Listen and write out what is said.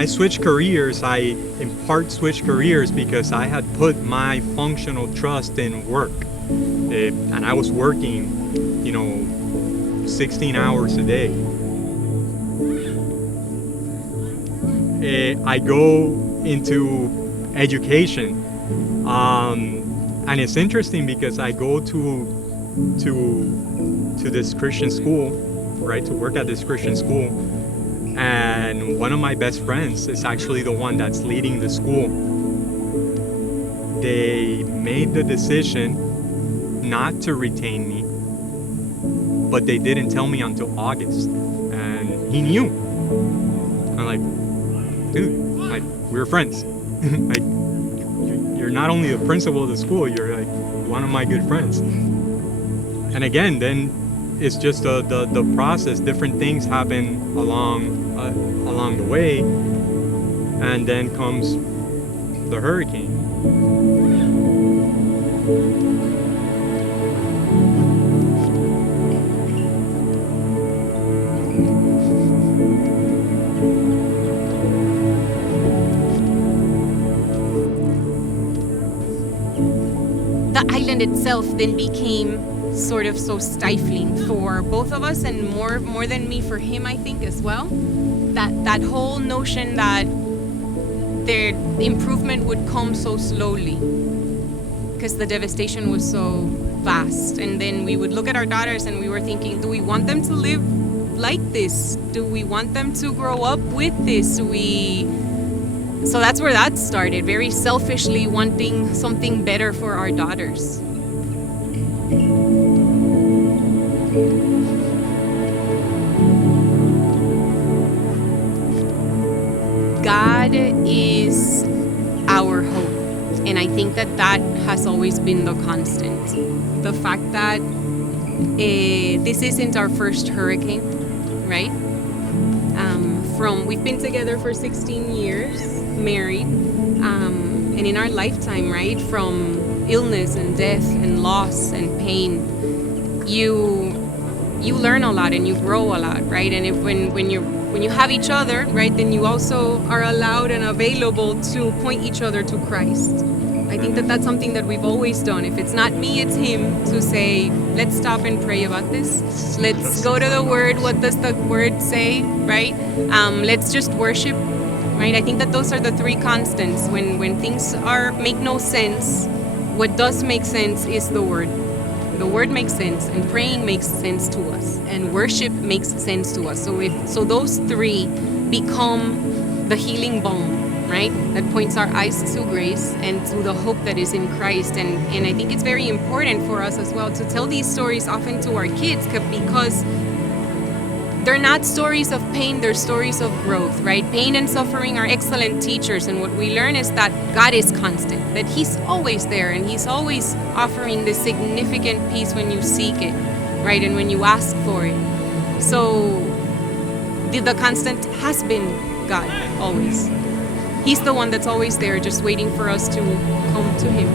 I switched careers, I in part switched careers because I had put my functional trust in work. And I was working, 16 hours a day. I go into education. And it's interesting because I go to this Christian school, right, to work at this Christian school, and one of my best friends is actually the one that's leading the school. They made the decision not to retain me, but they didn't tell me until August, and he knew. I'm like, dude, like, we're friends. Like, you're not only the principal of the school, you're like one of my good friends. And again, then it's just the process. Different things happen along the way, and then comes the hurricane. The island itself then became sort of so stifling for both of us, and more than me for him, I think, as well. That whole notion that their improvement would come so slowly because the devastation was so vast. And then we would look at our daughters and we were thinking, do we want them to live like this? Do we want them to grow up with this? So that's where that started, very selfishly wanting something better for our daughters. God is our hope, and I think that has always been the constant. The fact that this isn't our first hurricane, right? We've been together for 16 years, married, and in our lifetime, right, from illness and death and loss and pain, you learn a lot and you grow a lot, right? And when you have each other, right, then you also are allowed and available to point each other to Christ. I think that's something that we've always done. If it's not me, it's him, to say, let's stop and pray about this. Let's go to the Word. What does the Word say, right? Let's just worship, right? I think that those are the three constants. When things make no sense, what does make sense is the Word. The Word makes sense, and praying makes sense to us, and worship makes sense to us. So those three become the healing balm, right? That points our eyes to grace and to the hope that is in Christ. And I think it's very important for us as well to tell these stories often to our kids, because they're not stories of pain, they're stories of growth, right? Pain and suffering are excellent teachers, and what we learn is that God is constant, that he's always there, and he's always offering this significant peace when you seek it, right? And when you ask for it. So the constant has been God, always. He's the one that's always there, just waiting for us to come to him.